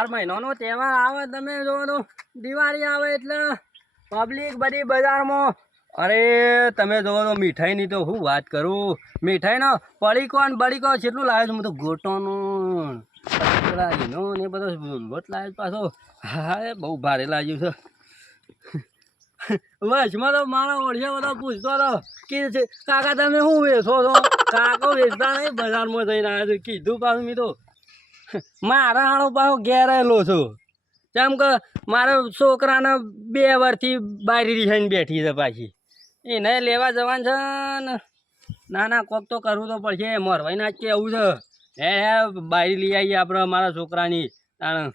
બાર મહિનાનો તહેવાર આવે, તમે જો તો દિવાળી આવે એટલે પબ્લિક બધી બજારમાં, અરે તમે જોવો તો મીઠાઈની તો હું વાત કરું, મીઠાઈનો પડીકો ને બડીકો કેટલું લાવ્યો છું? હું તો ગોટોનું એનો ને બધો લોટ લાવ્યો પાછો. હા બહુ ભારે લાગ્યું છે. વચમાં તો મારા ઓળખે બધા પૂછતો હતો કે કાકા, તમે શું વેચો છો? કાકો વેચતા નહીં, બજારમાં જઈને આવ્યો છે. કીધું પાછું મેં તો. મારા હાણો પાછો ઘેરેલો છું. જેમ કે મારા છોકરાને બે વર્ષથી બારી રીસાઈને બેઠી છે પાછી. એને લેવા જવાનું છે ને. ના ના કોક તો કરવું તો પડશે. મોરવાઈ ના કેવું છે? હે હે બારી લઈ આવીએ આપણે મારા છોકરાની. તાણ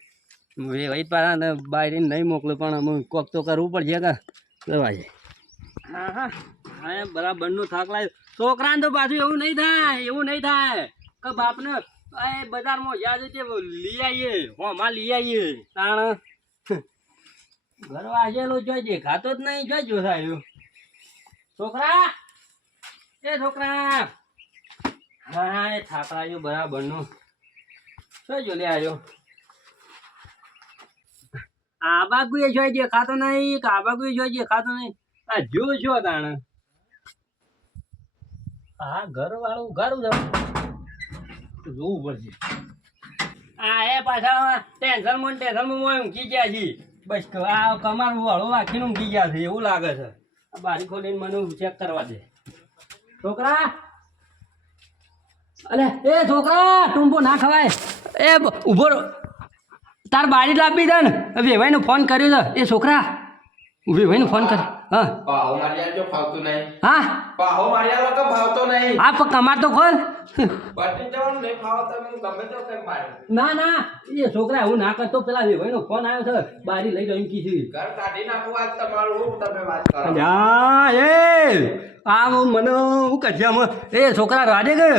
વેવાઈ પાછા બારી નહીં મોકલું પણ અમે કોક તો કરવું પડશે કે? કરવા છે હા હા. હા બરાબરનું થાક લાગે. છોકરાને તો પાછું એવું નહીં થાય એવું નહીં થાય. કે બાપને એ બજારમાં યાદ છે લઈ આવીએ. હોમાં લઈ આવીએ. તાણ. ઘર વાજેલો જોઈ દેખાતો જ નહીં જોઈ જો સાહેબ? છોકરા? એ છોકરા. હા, એ થાક લાગ્યો બરાબરનું જોઈ જો લે આવ્યો? આ બાગુ એ જોઈ દેખાતો નહીં કે આ બાગુ એ જોઈ દેખાતો નહીં? આ જો છો તાણ? આ ઘર વાળું ઘર જોવું પડશે. આ એ પાછા ટેન્શનમાં ટેન્શનમાં ઊંઘી ગયા છે બસ આ કમાર વાળો વાંખીને ઊંઘી ગયા છે એવું લાગે છે. આ બારી ખોલીને મને ચેક કરવા દે. છોકરા! અલે એ છોકરા ટુંબો ના ખવાય. એ ઊભો. તાર બારી લાવી દે ને. વેવાઈનો ફોન કર્યો છે. એ છોકરા વેવાઈનો ફોન કર. હા. પાહો મારી આલજો ફાવતું નહીં? હા. પાહો મારી આલો કે ફાવતો નહીં? આ પણ કમાર તો ખોલ. બટી જવાનું નહીં ફાવો તમે ગમે તો કઈ મારે ના ના. એ છોકરા હું ના કરતો. પેલા વેવાઈનો ફોન આવ્યો છે બારી લઈ જાઉં કીધું ઘર કાઢી નાખું આજ તમારું હું તમે વાત કરો? અલ્યા એ. આ મને હું કરશે એ છોકરા રાડે કે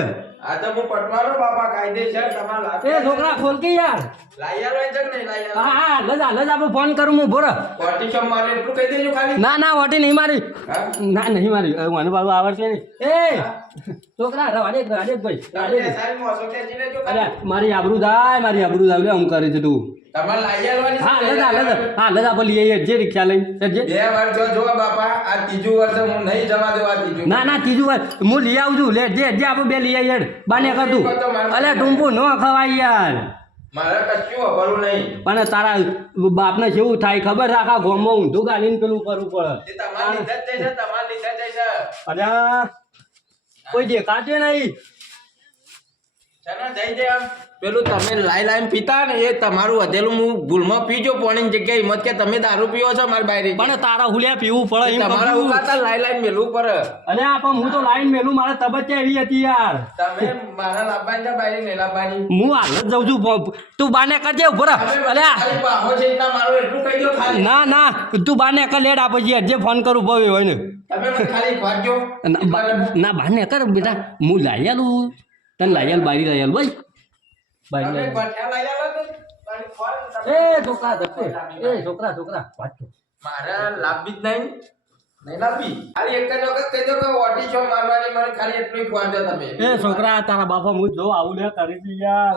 આ તો હું પટવાનો બાપા કાયદેસર તમારા લાગ એ છોકરા ખોલ કે યાર લાઈ નહીં હા હા લજા લજા આપણે ફોન કરું હું બોરો કોટી ચમ મારે એટલું કહી દેજો ખાલી. ના ના વાટી નહીં મારી. ના નહીં મારી. મને બાબુ આવડશે નહીં. એ છોકરા ભાઈ મારી આબરૂ મારી આબરૂ જાય હું કરી છે તું. તમારે લાઈ હા હા બોલી એ જે રિક્ષા લઈને જે બે વાર જો જો બાપા આ ત્રીજું વર્ષ હું નહીં જવા દેવા ત્રીજું. ના ના ત્રીજું વાર હું લઈ આવું લે જે જે આપણે બે લઈ આવીએ બાને કર તું. અલે ટૂંપું ન ખવાય યાર. મારે કશું અભરું નહીં. પણ તારા બાપને કેવું થાય ખબર રાખા ગોમમાં ઊંધું ગાલીને પેલું કરવું પડે. તે લીધે જ છે તમારા લીધે જ છે. અલ્યા કોઈ દેખાશે નહીં ચાલો જઈ જાય આમ. પેલું તમે લાઈ લાઈન પીતા ને એ તમારું વધેલું હું ભૂલમાં પીજો પાણી જગ્યાએ મત કે તમે દારૂ પીવો છો મારી બાયરી પણ તારા હુલિયા પીવું પડે તમારા ઉકાતા લાઈ લાઈન મેલું પડે. અને આ પણ હું તો લાઈન મેલું મારે તબિયત એવી હતી યાર. તમે મારા છે બાયરી લાવવાની હું હાલ જ જઉં છું તું બાને કરજે ઊભો. અલ્યા મારું એટલું કહી દો ખાલી. ના ના તું બાને કર લેડ આપે છે જે ફોન કરું ભાવે હોય ને. તમે ખાલી ખોજો ના, ના બાને કર બેટા. હું લાઈ આલું. તને લાઈ આલ બારી લાઈ આલ. ભાઈ બારી લાઈ એ છોકરા. એ છોકરા છોકરા. વાંચો મારે લાવવી જ નહીં. નહીં ખાલી એક જ વખત કહી દો કે ઓટી છો મારવાની મને ખાલી એટલું જ તમે. એ છોકરા તારા બાપા હું જો આવું લે કરી દી યાર.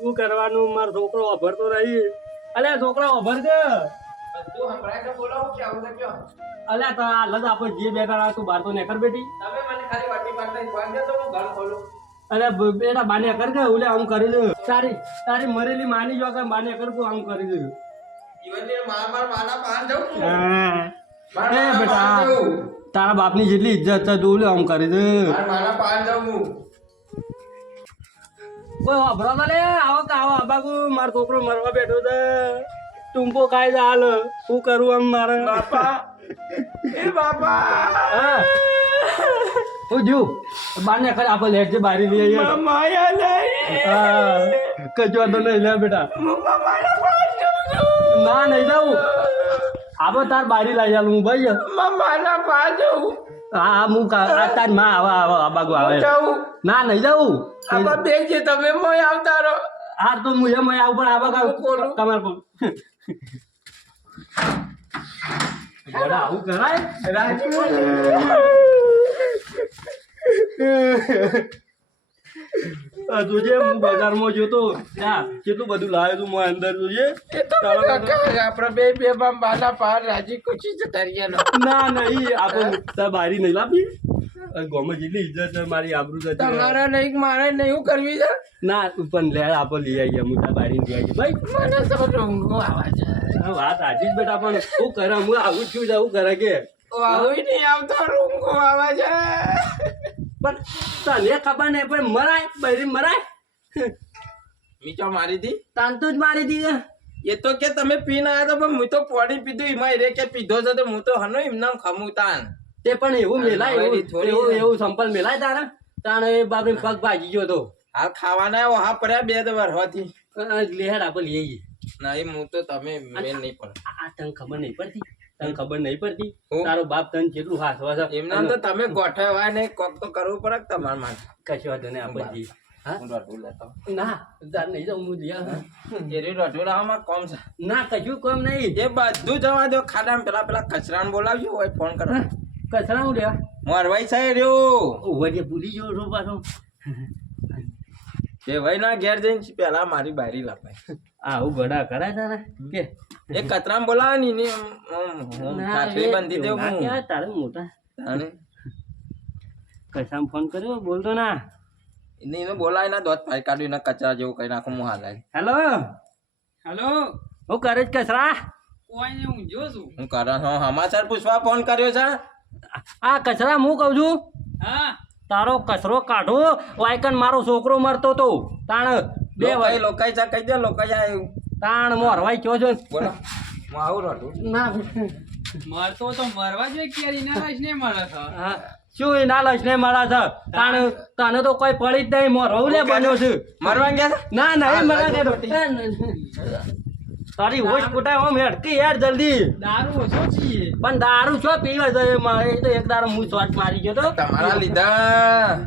હું કરવાનું? મારો છોકરો અભરતો રહી. અલ્યા છોકરા અભર કે બધું સંભળાય તો બોલો હું કેવું તો કયો? અલ્યા તા લજ આપણે જે બેઠા તું બહાર તો ને કર બેટી. તમે મને ખાલી વાટી પાડતા ખોજો તો હું ઘર ખોલું. અરે બેટા બાને કર કે ઓલે આમ કરી દે તારી તારી મરેલી માની જો કે બાને કર કો આમ કરી દે જીવનની માર માર માના પાન જાઉં હા. એ બેટા. તારા બાપની જેટલી ઇજ્જત છે તું ઓલે આમ કરી દે માના પાન જાઉં હું. કોઈ અભરો લે આવો કે આવો અબાકુ મારો છોકરો મરવા બેઠો છે. ટૂંપો જા હાલ શું કરું આમ મારે? બાપા. એ બાપા. હા. હું જુ. બાને ખરે આપણે લેટ છે બારી લઈ આવી માયા નહીં. હા. કચવા તો નહીં લે બેટા. ના નહીં જાઉં. આવો તાર બારી લઈ જાઉં હું ભાઈ મામાના પાન હા હા તારમાં આવા આવા આ બાગુ આવે. ના નહીં જાઉં. આમાં બે છે તમે મોય આવતા રહો. હા તો હું એમ આવું પણ આવા? તમારે ગોડા આવું કરાય? આ જોજે હું બજારમાં જોતો ત્યાં કેટલું બધું લાવ્યો તું મારા અંદર જોજે આપણે બે બે બામ બાલા પાર રાજી કુચી જતા રહ્યા ના નહીં આપણે બારી નહીં લાવી ગોમાં જેટલી ઇજ્જત મારી આબરૂ જતી. નહીં મારે નહીં કરવી છે? ના પણ લે આપણે લઈ આવીએ હું બારી લઈ આવીએ. ભાઈ મને તો ઊંઘો આવે છે. વાત સાચી જ બેટા પણ શું કરે હું આવું જ છું આવું કરે કે? આવું નહીં આવતો ઊંઘો આવે છે. પણ તને ખબર નહીં પણ મરાય બૈરી મરાય. મીચો મારી હતી તાન તો જ મારી દી એ. તો કે તમે પીને આવ્યા તો પણ હું તો પાણી પીધું એમાં એ રે કે પીધો છે તો હું તો હનો એમના ખમું તાન. તે પણ એવું મેલાય એવું એવું સંપલ મેલાય તારા? તાણે એ બાપને પગ ભાગી ગયો તો. હાલ ખાવાના હા પડ્યા બે દવાર હોતી લેહર આપણે લઈ આવીએ. નહીં હું તો તમે મેં નહીં પડ. આ તને ખબર નહીં પડતી? તને ખબર નહીં પડતી? તારો બાપ તને કેટલું હાથવા છે એમના તો તમે ગોઠવાય નહીં કોક તો કરવું પડે તમારા માટે? કશું વાંધો નહીં આપણે જઈએ. હા? હું ના હું કોમ ના કશું કોમ નહીં. એ બધું જવા દો ખાડા પેલા પેલા કચરા બોલાવજો હોય ફોન કરો. હા, કચરા હું લેવા મોરવાઈ સાહેબ રહ્યો. ઓવર જે ભૂલી ગયો છો પાછો. એ ભાઈ ના ઘેર જઈને પેલા મારી બારી લાપાય. આવું ગડા કરાય તારે? કે? એ કચરામાં બોલાવાની ને ના, કાઠલી દેવું ના હું. કહેવાય તારે મોટા. અને કસામ ફોન કર્યો? બોલતો ના. એને એને બોલાય ના દોત ભાઈ કાઢ્યું ના કચરા જેવું કઈ નાખું હું હાલાય. હેલો. હેલો. હું કરે કચરા? કોઈ હું જો છું. હું કરા હું સમાચાર પૂછવા ફોન કર્યો છે? આ કચરા હું કહું છું? હા. તારો કચરો કાઢો વાયકન મારો છોકરો મરતો તો. તાણ બે ભાઈ લોકાઈ છે કહી દે લોકાઈ જા તાણ મોરવાઈ કયો છો. બોલો. હું આવું રોટું ના. મરતો તો મરવા જોઈએ કેરી ના રાજ ને મળે છે? હા, શું ના ને તાણ તને તો કોઈ પડી જ નહીં મોરવું લે બન્યો છે. મરવા ગયા? ના હા, નહીં મરા લાજો કે રોટી. તારી હોશ ફૂટાય આમ હેડકી યાર જલ્દી. દારૂ ઓછો છીએ. પણ દારૂ છો પીવા જોઈએ? મારે તો એક દારૂ હું શોટ મારી ગયો તો. તમારા લીધા.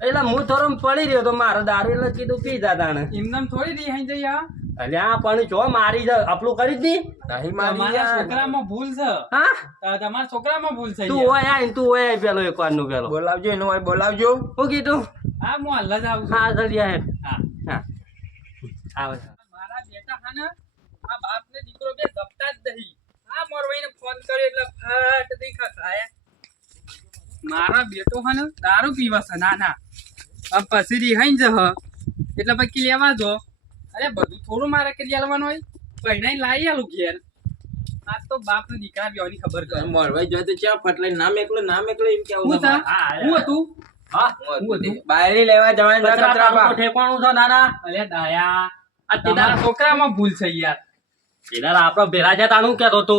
એટલે હું થોડો પડી રહ્યો તો મારો દારૂ એટલે કીધું પી જા તાણે. એમનેમ થોડી દી હઈ જઈ આ. અલ્યા પણ જો મારી જ આપણું કરી દી. નહીં મારી યાર. છોકરામાં ભૂલ છે. હા? તમારા છોકરામાં ભૂલ છે તું હોય ઓય આય તું હોય પેલો એક વારનું પેલો. બોલાવજો એનું હોય બોલાવજો. હું કીધું? હા હું હલ્લા જ આવું હા જલ્દી આય હા. હા. આવે. મારા બેટા હા બાપ ને દીકરો બે ગપતા જ નહીં. આ મોરવાઈને ફોન કર્યો એટલે ફાટ દઈ ખસાયા મારા બેટો હા ને દારૂ પીવા છે ના ના. પછી રિહાઈ જ હ. એટલે પછી લેવા જો. અરે બધું થોડું મારે કરી આલવાનું હોય. પહેણાઈ લાવી આલું ઘેર. આ તો બાપ ને દીકરા બેવાની ખબર કર મોરવાઈ તો ચા ફટલાઈ નામ એકલો નામ એકલો એમ કેવું હું હા, હું હતું? હા હું હતું. બાયરી લેવા જવાનું. ઠેકાણું છે નાના અરે ડાયા આ તમારા છોકરામાં ભૂલ છે યાર. પેલા આપણો ભેરા છે તાણું કેતો તો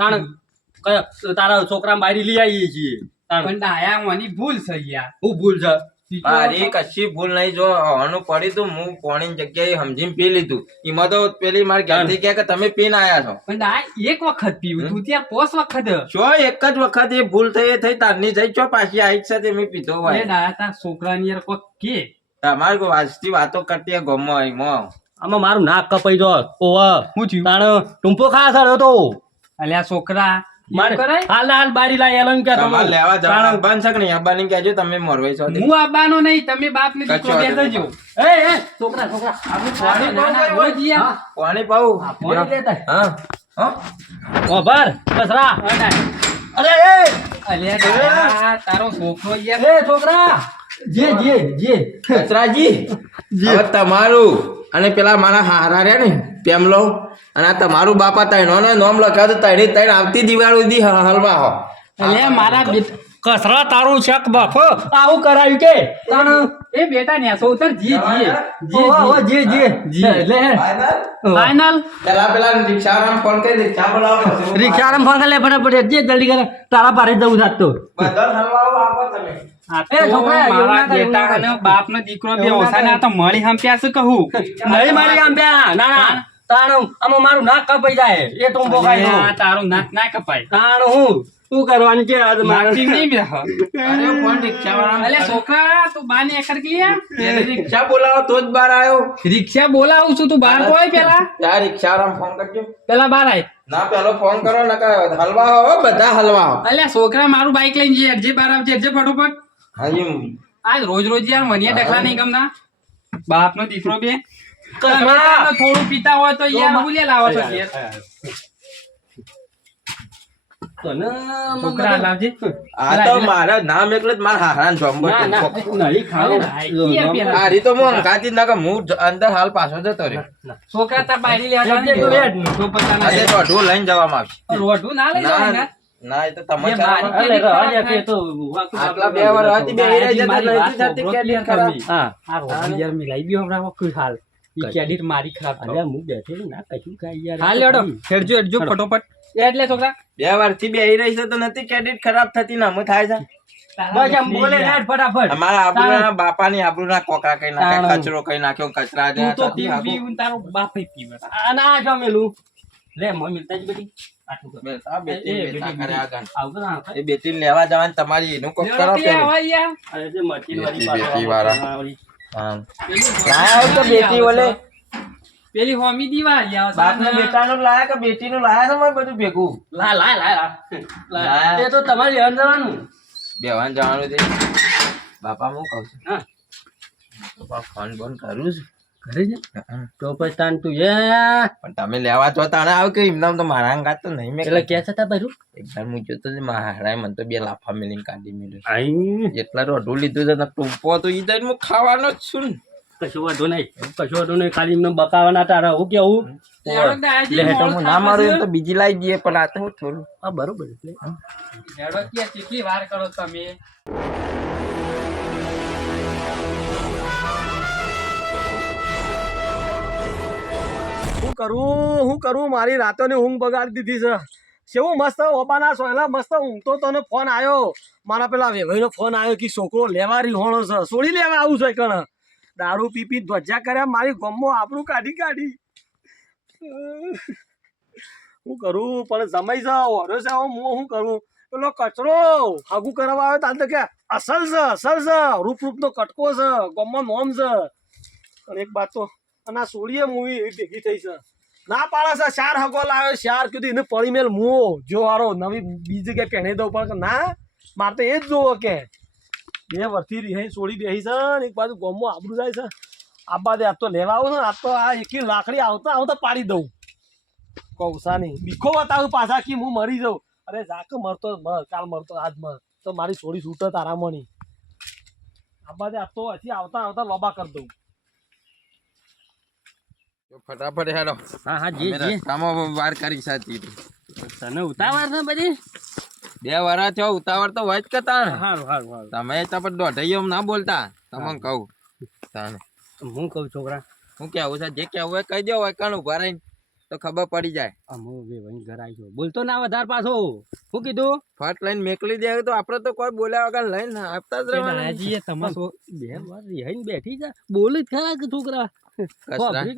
તાણ તારા છોકરા બારી લઈ આવીએ છીએ. પણ વાની ભૂલ થઈ યાર હું ભૂલ છે? મારી કશી ભૂલ નહીં જો હવાનું પડ્યું તું હું પોણી જગ્યાએ સમજીને પી લીધું. એમાં તો પેલી મારી ઘરથી કહે કે તમે પીને આયા છો. પણ આ એક વખત પીવું તું ત્યાં પોસ વખત. જો એક જ વખત એ ભૂલ થઈ થઈ તારની થઈ ચો પાછી આવી જ છે તે મેં પીધો હોય. છોકરાની યાર કોક કે. તમારે કોઈ વાતો કરતી ગમો એમાં. આમાં મારું નાક કપાઈ જો ઓવા હું થયું? તાણ ટૂંપો ખા સડ્યો તો. અલ્યા છોકરા. મારે કરાય? હાલ હાલ બારી લાય એલો કે તમે. લેવા જવાનું. બંધ છે કે નહીં? આવવાની કેજો તમે મોરવાઈ છો. હું આવવાનો નહીં તમે બાપ ને દીકરો બેસજો એ એ છોકરા છોકરા. આપણે અરે ના, ના, રોજ યાર. પાણી પાઉ પાણી લેતા. હા. હા. ઓ બાર કચરા. અરે અરે એ. અલ્યા તારો છોકરો યાર. એ છોકરા. જે જે જે. કચરાજી હવે તમારું અને પેલા મારા હારા રહ્યા ને પેમલો અને આ તમારું બાપા તૈણો ને નોમ લખ્યો તો તૈણી તૈણ આવતી દિવાળી સુધી હલવા હો. અલ્યા મારા કસરા તારું શક બાપો આવું કરાયું કે? તાણ એ બેટા ને સૌતર જી જી. જી ઓ, જી જે. જે. એટલે ફાઇનલ પેલા પેલા રિક્ષાવાળાને ફોન કરી રિક્ષા બોલાવો રિક્ષા ફોન કરે ફટાફટ. જે જલ્દી કરે તારા પારે જવું થાત તો. બધા હલવાઓ આપો તમે. તો છોકરા, બાપ નો દીકરો બે ઓછા ને તો મળી હંપ્યા છે કહું? નહીં મારી આમ ના ના. તાણ આમાં મારું નાક કપાઈ જાય. એ તો બોકાઈ તારું નાક ના કપાય. તાણ હું? શું કરવાનું કે આજ મારે? નહીં બેહ. અરે ફોન રિક્ષાવાળાને અલ્યા છોકરા તું બા ને એકર કે રિક્ષા બોલાવો તો જ બાર આવ્યો. રિક્ષા બોલાવું છું તું બાર કોઈ પેલા? યા રિક્ષા વાળા ફોન કરજો. પેલા બાર આય. ના પેલો ફોન કરો ને હલવા હો બધા હલવા હો અલ્યા છોકરા મારું બાઈક લઈને જે અરજી બાર આવજે અરજી ફટોફટ. હા એમ. રોજ રોજ યાર મને ડખલા નહીં ગમતા. બાપ નો દીકરો બે. થોડું પીતા હોય તો યાર હું લે લાવો છો યાર. છોકરા લાવજે. આ તો મારા નામ એટલે જ મારા હારાન જોમ્બો ના ના નહીં ખાવું. પેલા. આ રીતો ના કે હું અંદર હાલ પાછો જતો છોકરા તાર બાયરી લેવા તું. તો પોતાના તો લઈને જવામાં આવશે. રોઢું ના લઈ જવાનું ના એ તો તમે અરે આટલા બે વાર હતી બે રહી જતા મારી વાત નથી થતી સાંભળો કેડિટ કે ખરાબ. હા. આ યાર મિલાઈ ગયો હમણાં વખત હાલ. ઈ ક્રેડિટ મારી ખરાબ. અલ્યા હું બેઠેલી ના કશું કાંઈ યાર. હાલ લેડો હેડજો હેડજો ફટોફટ. એટલે છોકરા. બે વારથી બે રહી છે તો નથી કેડિટ ખરાબ થતી ના અમુક થાય છે. બસ આમ બોલે ના ફટાફટ. અમારા આબરૂના બાપાની આબરૂના કોકરા કઈ નાખ્યા કચરો કઈ નાખ્યો કચરા તું તો પીવું તારો બાપ પીવે આ ના જમેલું. લે મમ્મી મિલતા જ બેટી. આટલું કર. બે- આ બેટી બેટા. કરે આગળ. આવતો ના એ બેટીને લેવા જવાની તમારી એનું કોક કરો લેવડો તે પેલું. આવા યાર. અરે જે મચી વાળી બેટી, વાળા. હા. પેલી લાયા તો બેટી ઓલે પેલી હોમી દિવાળી આવે બાપને બેટાનું લાયા કે છે બધું ભેગું? લા લા લા લા. એ તો તમારે લેવાનું જવાનું. બેવાન જવાનું છે. બાપા હું કહું છું. હા. બાપા ફોન બોન કરું છું. ઘરે જ તો પછી તાન તું એ પણ તમે લેવા તો તાણે આવ કે એમનામ તો મારા અંગા તો નહીં મેં એટલે કે છે તા? ભર્યું એકવાર હું જોતો તો મારા મને તો બે લાફા મેલીને કાઢી મેલ્યો આઈ. જેટલા રોઢું લીધું છે ને ટૂંપો તો ઈ દઈને હું ખાવાનો જ છું ને. કશું વાંધો નહીં. કશું વાંધો નહીં. ખાલી એમને બકાવાના તારા હું કેવું? એટલે હું ના મારું તો બીજી લાવી દઈએ પણ આ તો થોડું. હા બરોબર. એટલે કેટલી વાર કરો તમે? હું કરું હું કરું? મારી રાતોની ઊંઘ બગાડી દીધી છે. કેવું મસ્ત ઓપાના સોયલા, મસ્ત ઊંઘતો તને ફોન આવ્યો મારા પેલા વેભાઈનો ફોન આવ્યો કે છોકરો લેવા રીહોણો છે. સોડી લેવા આવું છે કણ? દારૂ પી પી ધ્વજા કર્યા, મારી ગમો આપણું કાઢી કાઢી. હું કરું, પણ સમય જાઓ ઓરો છે હું શું કરું? પેલો કચરો હાગું કરવા આવે તાર તો કે અસલ છે અસલ છે, રૂપ રૂપનો કટકો છે ગમમાં નોમ છે. એક વાત તો અને આ મૂવી એવી ભેગી થઈ છે. ના પાડે છે શાર હગો લાવ્યો શાર કીધું, એને પડી મેલ મુઓ જો હારો, નવી બીજી જગ્યાએ પહેણી દઉં, પણ ના, મારે તો એ જ જોવો કે. બે વર્ષથી રહી સોળી બેસી છે ને, એક બાજુ ગોમો આબરું જાય છે. આ બાદ આ તો લેવા આવું ને આ તો આ એકી લાકડી આવતા આવતા પાડી દઉં. કૌસા નહીં બીખો બતાવું પાછા કે હું મરી જાઉં. અરે, જાક મરતો મર કાલ મરતો, આજ મર. તો મારી સોળી છૂટે તારામાં નહીં આ બાદ આ તો હજી આવતા આવતા લોબા કરી દઉં. ફટાફટ હેડો. હા હા જી જી. કામો વાર કરી સાચી તને ઉતાવળ છે બધી? બે વરા થયો ઉતાવળ તો વાત કરતા. હારું હારું હારું. તમે તો દોઢાઈ એમ ના બોલતા. તમને કહું. તને હું કહું છોકરા? હું કેવું છે જે કેવું હોય કહી દો હોય કણ ઊભા રહીને. તો ખબર પડી જાય. અમો બે ભાઈ ઘર આવી ગયો. બોલતો ના વધાર પાછો. શું કીધું? ફટ લઈને મેકલી દે તો આપણે તો કોઈ બોલ્યા વગર લઈને આપતા જ રહેવાના બે વાર રહીને બેઠી જા બોલી ખરા કે છોકરા?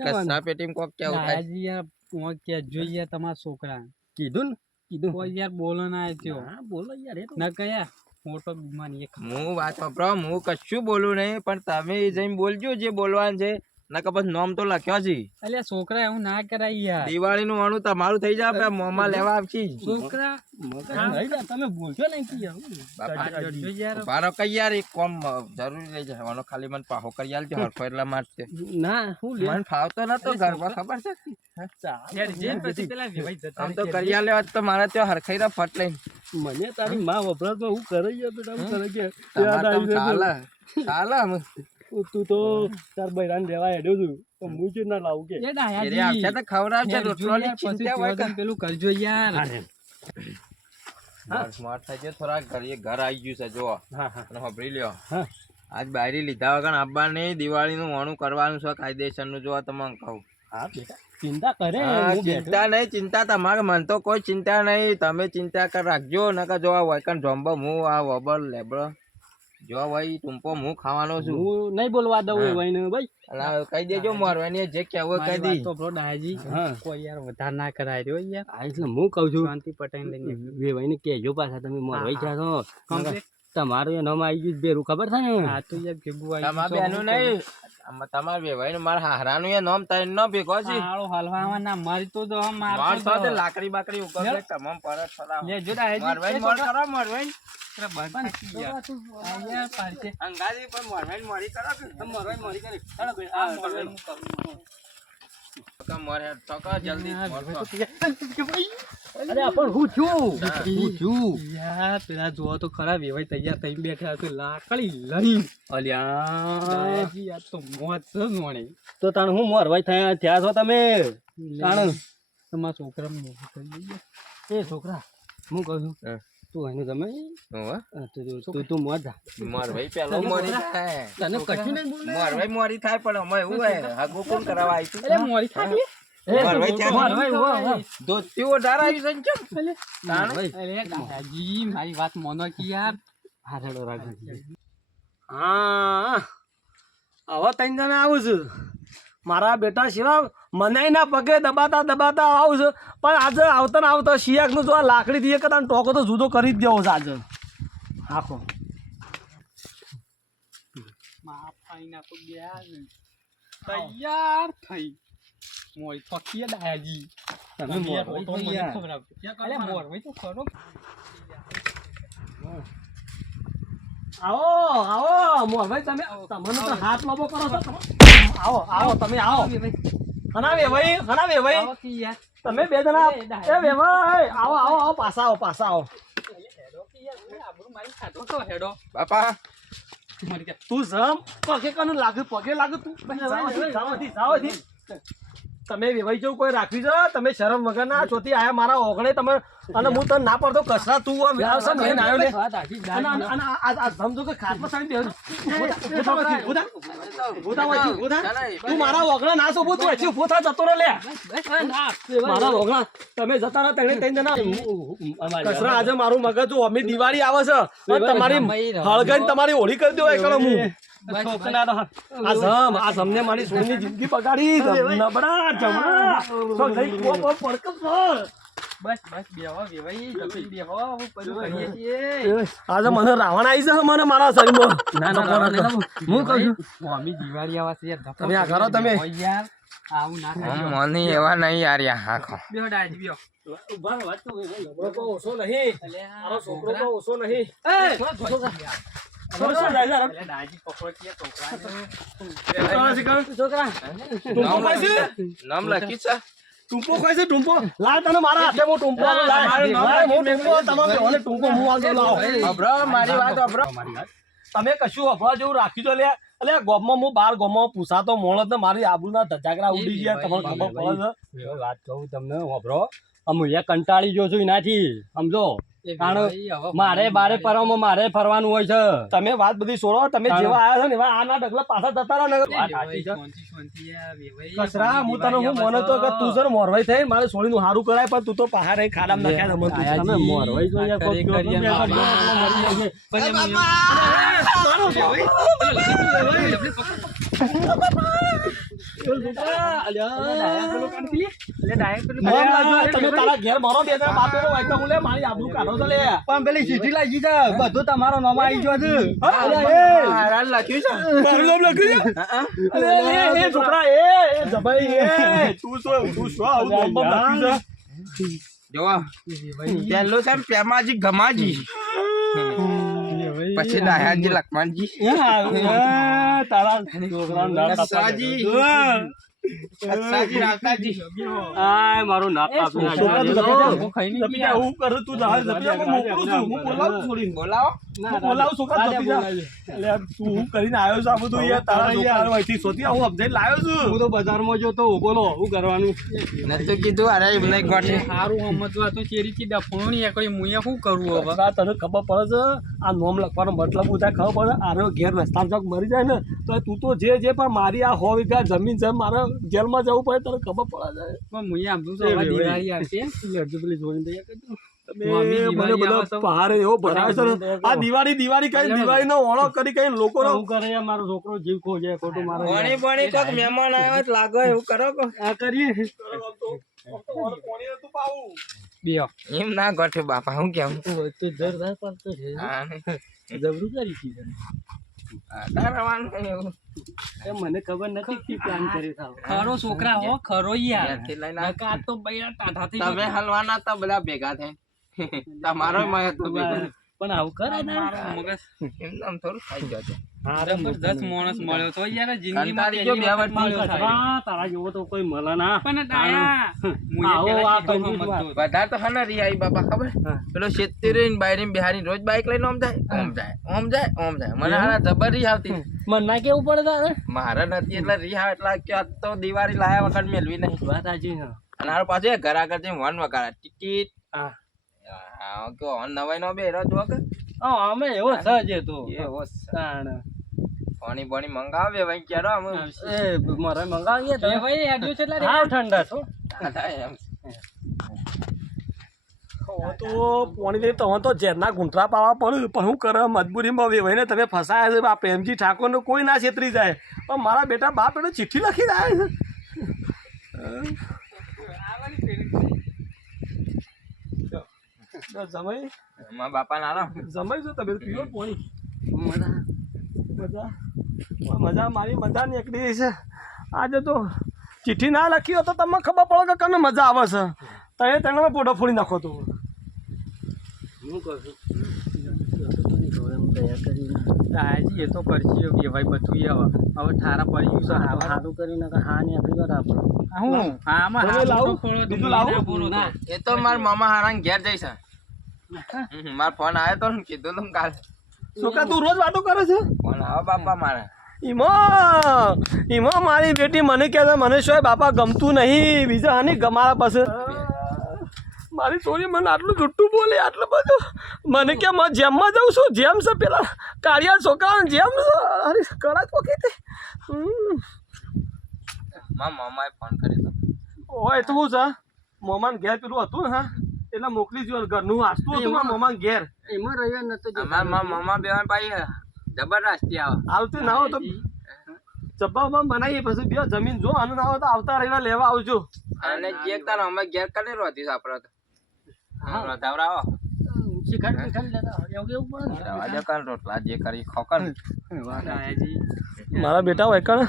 જવાનું. કચરા પેટીમાં કોક કેવું થાય. દાદાજી યાર હું કે જોઈએ તમારા છોકરા. કીધું ને? કીધું. કોઈ યાર બોલો ના આવ્યો હા બોલો યાર એ ના ન કયા? મોટો બીમારી એક. હું વાત વાપરો હું કશું બોલું નહીં પણ તમે જઈને બોલજો જે બોલવાનું છે. નકર પછી નોમ તો લખ્યો છે અલ્યા છોકરા એવું ના કરાય યાર. દિવાળી નું વાણું તમારું થઈ જાય આપણે મોંમાં લેવા આવશી છોકરા મગજ નહીં જા, તમે બોલશો નહીં કે યાર. બાપા કરજો યાર. બારો કઈ યાર એક કોમ જરૂરી રહી જાય વાનો ખાલી મને પાહો કરી આલજો હરખો એટલા માટે. ના હું મને ફાવતો નતો ઘરમાં ખબર છે? યાર જે પછી પેલા વિવાહ જતા આમ તો કરિયા લેવા તો મારા ત્યાં હરખાઈ રહ્યા ફટ લઈને. મને તારી માં વપરાતો હું કરે છે બેટા હું કરે છે ચાલા. ચાલે. તું તો તાર બૈરાન લેવા હેડ્યો છું. તો હું જ ના લાવું કે? એ દાદાજી આવશે તો ખવડાવશે રોટલોની ચિંતા હોય કે પેલું કરજો યાર. હા. સ્માર્ટ થઈ ગયો થોડા ઘરે ઘર આવી ગયું છે જો હા હા. સાંભળી લ્યો. હા. આજ બાયરી લીધા વગર આપવા નહીં દિવાળીનું વણું કરવાનું છે કાયદેસરનું જો તમને કહું. હા બેટા. ચિંતા કરે ચિંતા નહીં ચિંતા તમારે મન તો કોઈ ચિંતા નહીં. તમે ચિંતા કર રાખજો નકર જો આ વાયકન જોમ્બો હું આ વબર લેબડો. જો ભાઈ ટુંપો હું ખાવાનો છું. હું નહીં બોલવા દઉં એ. ભાઈને ભાઈ. અને કહી દેજો મોરવાની જે કહેવું કહી દી. તો દાદાજી કોઈ યાર વધારે ના કરાય રહ્યો યાર. આ એટલે હું કહું છું. શાંતિ પટેલ લઈને. બે ભાઈને કહેજો પાછા તમે મોર હા, છો. તમારું એ નામ આવી ગયું બેરું ખબર છે ને? હા તો યાર ભેગું આવી તમારા બેનું નહીં. આમાં તમારે વેવાઈ મારા હારાનું એ નામ તઈ ન ભેગો છે હાળો હલવામાં ના મરી તો જો માર સાથે લાકડી બાકડી ઉપર લે. તમામ પરત ફરાવો. લે જો ડાયજી. મોરવાઈ એ મોર કરો મોરવાઈ અરે બંધ થઈ ગયા. અંગાજી પણ મોરવાઈ મોરી કરો કે તમે મોરવાઈ ચાલો ભાઈ આ મોરવાઈ મોરવાઈ હું કરું. તો મોરે તો કરો જલ્દી આ મોર કરો. અરે પણ હું છું? હું છું. યાર પેલા જોવો તો ખરા વેવાઈ તૈયાર થઈ બેઠા છે લાકડી લઈ અલ્યા. આ તો મોત છે મોણે તો તાણ હું મોરવાય થયા થયા છો તમે? તાણ. તમારા છોકરા. એ છોકરા હું કહું છું. તું એનું તમે? હોવે. હા, તું- તું તું મોર પેલો થાય. તને કશું નહીં બોલે? થાય પણ અમે એવું હોય હગું કોણ કરાવવા આવી તો વાત મોનો કે યાર. હા હવે ત્રણ જણા આવું છું. મારા બેટા શિવા મનાઈના પગે દબાતા દબાતા આવું છું. પણ આજે આવતા ને આવતા શિયાકનું જો આ લાકડી દીએ કદાચ ટોકો તો જુદો કરી જ દેવો છે આજે. આખો. તૈયાર થઈ. મોરી ફકીએ તમે તો મને ખબર તો ખરો. આવો આવો મોહભાઈ તમે તમને તો હાથ લાંબો કરો છો તમે. આવો આવો તમે આવો. હના વેભાઈ હના આવો તમે બે જણા એ વેભાઈ આવો આવો આવો પાછા આવો પાછા આવો. બાપા તું જમ. પગે કને લાગે પગે લાગે તું. તમે વેવાઈ જવું કોઈ રાખવી છે? તમે શરમ વગર ના ચોથી આયા મારા ઓગણે તમે અને હું તને ના પડતો કસરા તું આવશે મેં આવ્યો ને અને અને- અને આ- આ- આ સમજો કે ઊભો થા. તું મારા ઓગણા ના છો તું હજી ઊભો થા જતો લે. મારા ઓગણા તમે જતા રહો તેને ત્રણ જણા કસરા આજે મારું મગજ હું અમે દિવાળી આવે છે. તમારી હળગાઈને તમારી હોળી કરી દો એકલો હું. જમને મારી સોની જિંદગી બગાડી. નબળા જમણા. પર. બસ બસ બેહો વેવાઈ જમી બેહો હું પેલું કરીએ છીએ. આજે મને રાવણ આવી જશે મને મારા શરીરમાં. ના ના ના, ના, ના, હું કહું છું? મમ્મી દિવાળી આવા છે તમે આ કરો તમે. યાર. આવું ના થાય મને એવા નહીં યાર યા હાખો. બેહો ડાયજી બેહો. ઊભા વાત તો ભાઈ, ભાઈ. છોકરો તો ઓછો નહીં. મારો છોકરો તો ઓછો નહીં. એ, છોકરો? નામ લખી છે? ટૂંપો ખાય છે ટૂંપો? લાય તને મારા હાથે હું ટૂંપો આલું, લાય, હું ટૂંપો તમારે બેઓને ટૂંપો હું આલું, લાવો. અભરો મારી વાત અભરો. તમે કશું અફવા જેવું રાખી દો લે એટલે ગોમમાં હું બાર ગોમમાં પૂછાતો મોણસ ને મારી આબરૂના ધજાગરા ઉડી ગયા તમને ખબર પડે છે. વાત કહું તમને વાપરો અમે કંટાળી ગયો છું એનાથી સમજો. મારે બારે પરમાં મારે ફરવાનું હોય છે તમે વાત બધી છોડો તમે. જેવા આવ્યા છો ને એવા આના ડગલા પાછા જતા રહો ને કચરા હું તને હું મને તો કે તું સર મોરવાઈ થઈ મારે છોડીનું હારું કરાય પણ તું તો પહાડ રહી ખાડામાં નાખ્યા તમે મોરવાઈ જો યાર, પણ પેલું પેલી સીધી લાગી છે બધું તમારો નામ આવી ગયો છે છોકરા એ જભાઈ એ તું શું તું શું આવું લખ્યું છે જોવા પહેલું છે ને ગમાજી પછી ડાયાજી લખમાનજી તારા છોકરાનું મારું નાક હું કરું તું જા, જપી જા, હું મોકલું છું, હું બોલાવું છોડીને. બોલાવો બોલાવું છોકરા જપી જા. એટલે આ તું હું કરીને આવ્યો છું આ બધું યાર. તારા યાર અહીંથી શોધી આવું સમજાઈને લાવ્યો છું. હું તો બજારમાં જો તો બોલો શું કરવાનું? નતું કીધું અરે એમને ગોઠે સારું સમજવા તો ચેરીથી ડફણો નહીં કોઈ મુએ શું કરવું હવે? તને ખબર પડે છે આ નોમ લખવાનો મતલબ હું ખબર પડે આરો ઘેર રસ્તા ચોક મરી જાય ને તો તું તો જે જે પણ મારી આ હો વીઘા જમીન છે મારે જેલમાં જવું પડે તને ખબર પડે પણ દિવાળી આવશે. પેલી જોઈને દઈએ મને બધા પહાડે એવો છે આ દિવાળી દિવાળી કઈ દિવાળી નો ઓળો કરી કઈ લોકો શું કરે મારો છોકરો જીવ ખોજે ખોટું મારો પાણી પાણી કોક મહેમાન આવ્યા તો લાગો એવું કરો કો આ કરીએ. એમ ના ગોઠે બાપા હું કેમ? તો જોરદાર પાડતો છે. જબરું કરી મને ખબર નથી પ્લાન કર્યો ખરો છોકરા હો ખરો યાર. તો તમે હલવાના હતા બધા ભેગા થાય. તમારો મહત્વ ભેગો. પણ આવું કરે ને? મગજ એમનામ થોડું ખાઈ ગયો છે. જબરદસ્ત માણસ મળ્યો તો યાર જિંદગીમાં કંટાળી બે વખત મળ્યો થાય. તારા જેવો તો કોઈ મળે ના. પણ ડાયા મુએ આવો પેલા આ કીધું કંજૂસ હમત તો. બધા તો હને ખબર? હા. પેલો શેતરી બાયરી બિહારી રોજ બાઈક લઈને ઓમ જાય. ઓમ જાય ઓમ જાય ઓમ જાય. મને હારા જબર રી આવતી. મન ના કેવું પડે તારે? મારે નથી એટલે રી આવે એટલે કે આજ તો દિવાળી લાયા વખત મેળવી નહીં. વાત સાચી અને હારો પાછું ઘર આગળ જઈને વન વગાડે. ટિકિટ હા. હા કે ઓન નવાઈ નો બે હેરો જો કે? હા, અમે એવો સહજ તો. એવો સાણ પાણી પાણી મંગાવે ભાઈ ક્યારે અમે? એ મારે મંગાવીએ તો. ભાઈ એડ્યું છે એટલે. હાવ ઠંડા છો. એમ તો પોણી તો ઝેરના ગુંઠરા પાવા પડે. પણ હું કરે મજબૂરીમાં વેવાઈને તમે ફસાયા છે. આ પ્રેમજી ઠાકોરનો કોઈ ના છેતરી જાય. પણ મારા બેટા બાપ એને ચિઠ્ઠી લખી જાય છે. જમાઈ. મારા બાપા ના જમાઈ છો તમે પીવો પોણી? મજા. મજા? મારી મજા નીકળી છે. આજે તો ચિઠ્ઠી ના લખી હોય તો તમને ખબર પડે કે કને મજા આવે છે. તમે તેને પોટો ફોડી નાખો તો. હું કહું દાયાજી એ તો કરશે કે ભાઈ બધું એ હવે હવે ઠારા પડી ગયું છે હવે. સારું કરીને કે હા ને આપણી વાત આપણે. હું? તો તો બીજું લાવો. તો. એ તો મારા મામા હારા ઘેર જઈશ મારો ફોન આવ્યો તો ને કીધું તું કાલ. છોકરા તું રોજ વાતો કરે છે? ફોન આવો બાપા મારા. ઈમો ઈમો મારી બેટી મને કહે છે મને શું બાપા ગમતું નહીં. બીજા હાની ગમારા પાસે. મારી છોરી મને આટલું જુઠ્ઠું બોલે આટલું બધું. મને કે હું જેમમાં જાઉં છું જેમ છે પેલા કાળિયા છોકરા જેમ છે. અરે કરા તો. કે મામાએ ફોન કર્યો ઓ ઓય તો શું છે મોમાન ઘેર પેલું હતું ને હા? એટલે મોકલી જો ઘરનું વાંચતું હતું મારા મામા ઘેર. એમાં રહ્યો નતો જો અમારા મારા મામા બેવાન પાઈ જબરદસ્તી આવે. આવતી ના હોય તો જબ્બામાં બનાવીએ પછી બે જમીન જો આનું ના હોય તો આવતા રવિવાર લેવા આવજો. અને જે તાર અમે ઘેર કરી રોતી આપણે તો. હા. રધાવરાવો લેતા. એવું પડે ને? કાલ રોટલા જે કરી ખોકન મારા બેટા હોય કણ?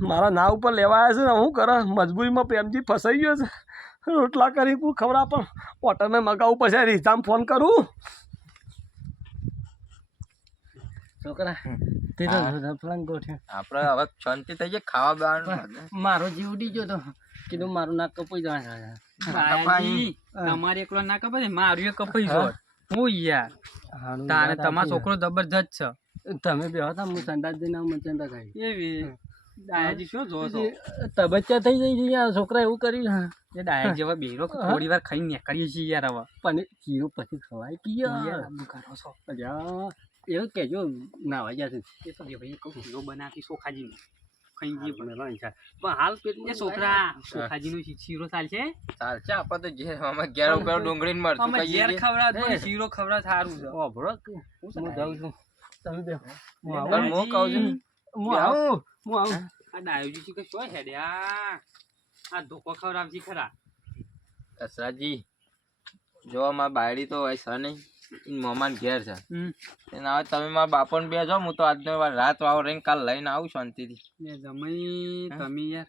મારા નાવ ઉપર લેવા આવ્યા છે ને હું કરે? મજબૂરીમાં પ્રેમજી ફસાઈ ગયો છે. રોટલા કરી હું ખવડા પણ? મેં મગાવું પછી રીઝામ ફોન કરું. છોકરા તે તો રફલાંગ ગોઠ્યો. આપણે હવે શાંતિ થઈ જાય ખાવા બેવાનું મારો જીવ ઉડી ગયો તો કીધું મારું નાક કપાઈ જવાનું તમારે એકલો ના કપાય ને મારું એ કપાઈ હું? યાર? તારે તમારો છોકરો જબરજસ્ત છે. તમે બે હતા હું સંડાસ જઈને હું ચંદા ખાઈ એવી. દાયાજી શું જોવો છો? તબચ્ચા થઈ જઈ છે યાર છોકરા એવું કર્યું હા એ ડાયા જેવા બેરો થોડી વાર ખાઈ નીકળીએ છીએ યાર હવે. પણ જીરો પછી ખવાય કે યાર? યાર કરો છો અલ્યા, એવું કેજો વાજ્યા છે. એ તો ભાઈ કહું શીરો બનાવતી સોખાજી ખાઈ જઈએ પણ. મને છે. પણ હાલ પેટ ને છોકરા સોખાજી નો શીરો ચાલશે? ચાલશે આપણે તો જે આમાં ઘેર ઉપર ડુંગળી ને મરચું કઈ ઘેર. ખવડાવ એ. શીરો ખવડાવ સારું છે. ઓ ભરો હું જાઉં છું. તમે બે હું આવું. પણ હું કહું છું હું આવું હું આવું. આ ડાયોજી છે કે શું હેડે આ. આ ધોકો ખવડાવજી ખરા. કસરાજી જો મારા બાયડી તો હોય છે નહીં મોમાન ઘેર છે. હવે તમે મારા બાપણ બે જો હું તો આજનો વાર રાત વાવ રહીને કાલ લઈને આવું શાંતિથી. ને જમાઈ તમે યાર.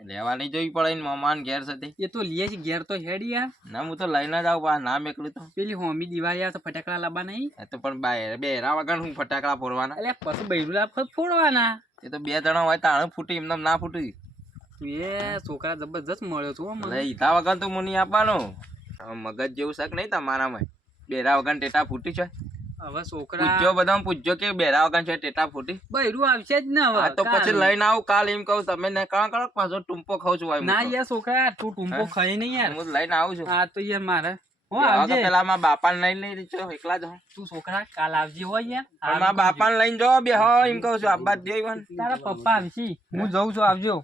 લેવા જોઈ પડે ઈને મમાન ઘેર સાથે એ તો લીએ છે ઘેર તો હેડી યાર. ના હું તો લઈને જ આવું ના નામ એકલું તો. પેલી હોમી દિવાળી આવે તો ફટાકડા લાવવા નહીં? તો પણ બાય બેરા વગર હું ફટાકડા ફોડવાના? એટલે પછી બૈરું ફોડવાના. એ તો બે જણા હોય તાણે ફૂટી એમને ના ફૂટી. એ છોકરા જબરજસ્ત મળ્યો છું મને. ઈતા વગર તો મુની આપવાનો. મગજ જેવું શક નહીં તમારામાં. બેરા વગર ટેટા ફૂટી છે હવે છોકરા પૂછજો બધા પૂછજો કે બેરા વગર છે ટેટા ફૂટી? બૈરું આવશે જ ને હવે. આ તો પછી લઈને આવું કાલ એમ કહું તમે ને કાં કરો પાછો ટુંપો ખાવ છું ના યાર છોકરા તું ટુંપો ખાઈ નહીં યાર. હું લઈને આવું છું. હા તો યાર મારે. પેલા લઈ લીધો એકલા જ તું છોકરા કાલ આવજે હો યાર. મારા લઈને જો બે હો એમ કહું છું જોઈ તારા પપ્પા આવશે. હું જઉં છું આવજો.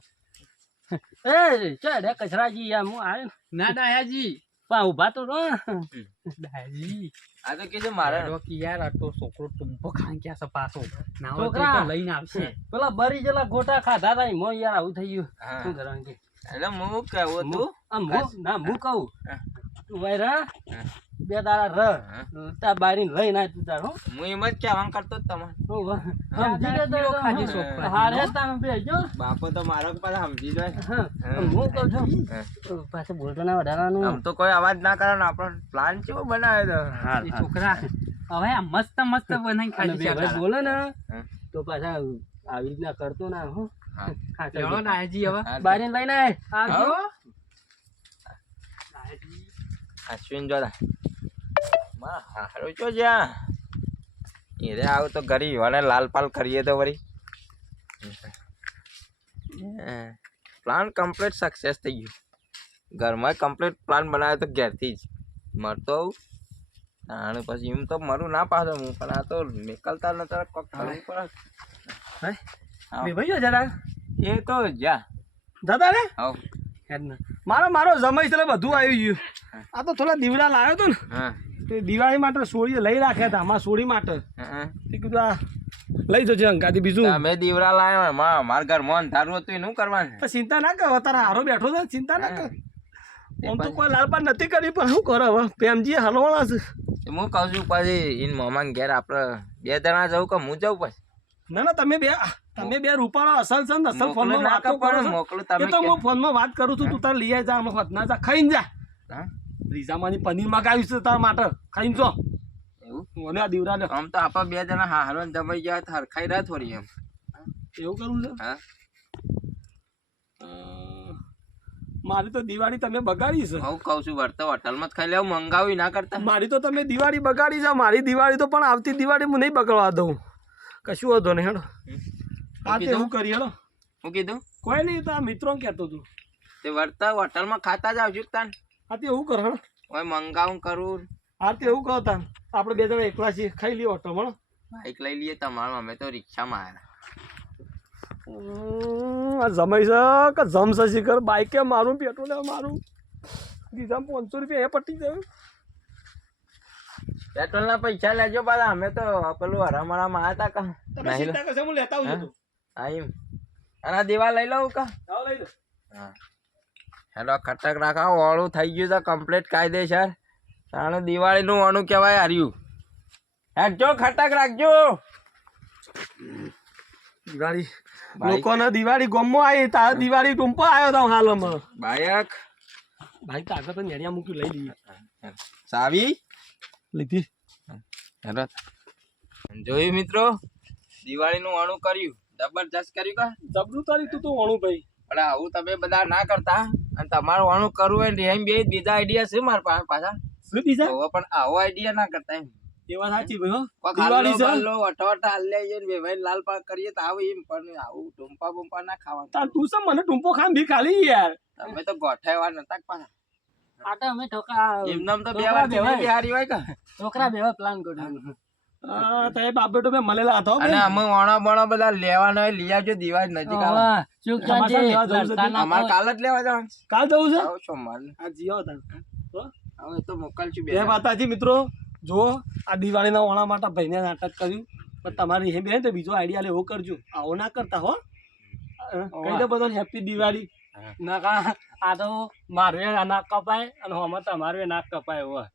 એ રે કચરાજી યાર હું આવ્યો ના. ડાયાજી પણ ઊભા તો ડાયાજી આ તો કીધું મારે. મારો કે યાર આ તો છોકરો ટૂંપો ખાઈ ગયા છે પાછો. ના હોય તો લઈને આવશે. પેલા બરી જેલા ગોટા ખાધા તા એમાં યાર આવું થઈ ગયું. શું કરવાનું કે? એટલે હું કેવું તું. ના હું. કહું હા. રા. બે તારા રહ. તાર બારી લઈ ના તું તાર હું. એમ જ કહેવાનું કરતો તમારે. સમજી તો. હારે તમે બેસજો બાપો તો મારો પર સમજી જાય. હું કહું છું. પાછું બોલતો ના વધારવાનું આમ તો કોઈ અવાજ ના કરે ને આપણો પ્લાન કેવો બનાવ્યો તો? છોકરા હવે આ મસ્ત મસ્ત બનાવી ખાલી બોલે ને તો પાછા આવી રીતના કરતો ના હો. હા. ખાચા ચલો. હવે. બારી લઈને આવજો અશ્વિન જોડા માં હારું છો જ્યાં? એરે આવું તો ઘરી વાને લાલ પાલ કરીએ તો વળી. પ્લાન કમ્પ્લીટ સક્સેસ થઈ ગયું. ઘરમાં કમ્પ્લીટ પ્લાન બનાવ્યો તો ઘેરથી જ. મરતો આવું. અને પછી એમ તો મરું ના પાડો હું પણ આ તો નીકળતા નતા કોક કરવું પડે. હે? ભાઈ જરા. એ તો જા. દાદા રે? હા મારો મારો જમાઈ એટલે બધું આવી ગયું. આ તો થોડા દીવડા લાવ્યો તો ને. હા. તે દિવાળી માટે સોળીએ લઈ રાખ્યા હતા અમારા સોળી માટે. તે કીધું આ લઈ જજો અંકાથી બીજું. અમે દીવડા લાવ્યા માં મારા ઘર મોન તારું હતું એનું કરવાનું. તો ચિંતા ના કર તારા હારો બેઠો છે ચિંતા ના કર. આમ તો કોઈ લાલપાન નથી કરી પણ શું કરો હવે? પ્રેમજી હલવાના છે. હું કહું છું પછી ઇન મોમાં ઘેર આપણે બે જણા જવું કે હું જવું પછી? ના ના તમે બે તમે બે રૂપાળા અસલ છે ને અસલ ફોનમાં વાત કરો મોકલું તમે તો હું ફોનમાં વાત કરું છું તું તાર લઈ જા અમે હોત ના જા ખાઈને જા. હા? રીઝામાંની પનીર મગાવ્યું છે તારા માટે. ખાઈને જો. એવું? આ દીવડા આમ તો આપણે બે જણા હારો જમાઈ ગયા તો હરખાઈ રહ્યા થોડી એમ. એવું કરવું છે? હા. મારી તો દિવાળી તમે બગાડી છે. હું કહું છું વર્તો હોટલમાં જ ખાઈ લેવું મંગાવી ના કરતા. મારી તો તમે દિવાળી બગાડી છે. મારી દિવાળી તો પણ આવતી દિવાળી હું નહીં બગાડવા દઉં. કશું વાંધો નહીં હેડો. આ તે એવું કરી હેડો. હું કીધું? કોઈ નહીં તો આ મિત્રો કહેતો તું તે વર્તા હોટલમાં ખાતા જ આવજો તાન. આ તે એવું કર ઓય મંગાવું કરું. આ તે એવું કહો તાન. આપણે બે જણા એકલા છીએ. ખાઈ લઈએ ઓટો મળો બાઈક લઈ લઈએ તમારું અમે તો રિક્ષામાં આવ્યા આ જમાઈ છે કે જમશે શીખર? બાઈકે મારું પેટ્રોલ મારું. દીધા પાંચસો રૂપિયા એ પટી જાય. પેટ્રોલ ના પૈસા લેજો પાછા અમે તો પેલું હરામરામાં આવ્યા તા કા. નહીં લેતા આવું છું હા? એમ. અને દેવા દીવા લઈ લઉં કા? લઈ લો. હા. હેલો ખટક રાખા ઓણું થઈ ગયું છે કમ્પ્લીટ કાયદેસર. તાણું દિવાળીનું ઓણું કહેવાય હાર્યું હેડજો ખટક રાખજો. દિવાળી. લોકોને દિવાળી ગમો આવી. તાર દિવાળી ટૂંપો આવ્યો તો હાલમાં. બાયક. ભાઈ કાગળ તો નેડિયા મૂકી લઈ લીધી. સાવી લીધી. હેલો જોયું મિત્રો? દિવાળીનું ઓણું કર્યું. જબરજસ્ત કર્યું કા? જબરું તારી તું તું વણું ભાઈ. પણ આવું તમે બધા ના કરતા. અને તમારું આનું કરવું હોય ને એમ બે બીજા આઈડિયા છે મારા પાસે પાછા? શું બીજા? હવે પણ આવો આઈડિયા ના કરતા એમ. એ વાત સાચી ભાઈ દિવાળી છે. બાલો અઠવાટા હાલ્યા જઈને વેવાઈને લાલ પાક કરીએ તો આવું એમ પણ આવું ટૂંપા બુંપા ના ખાવા તું છે મને ટૂંપો ભી ખાલી યાર. તમે તો ગોઠાયવા નતા પાછા? આ તો અમે ઠોકા એમને તો બે છોકરા બિહારી હોય કે? છોકરા બેવા પ્લાન કર્યો આ તારે તો બે મળેલા હતા અને અમે વણો બણો બધા લેવાના હોય લઈ આવજો નજીક આવે. શું છે લેવા જવું છે? લડતા ના કાલ જ લેવા જવાનું કાલ જવું છે? આવો છો આ જીઓ તાર હવે તો મોકલશું બે માતાજી મિત્રો જો આ દિવાળીના ઓણા માટે ભાઈને નાટક કર્યું. પણ તમારી એ બેન તો બીજો આઈડિયા લેવો કરજો. આવો ના કરતા હો. કહી દે બધો હેપી દિવાળી. ના કા આ તો મારે નાક કપાય અને હમણાં તમારું નાક કપાય હોય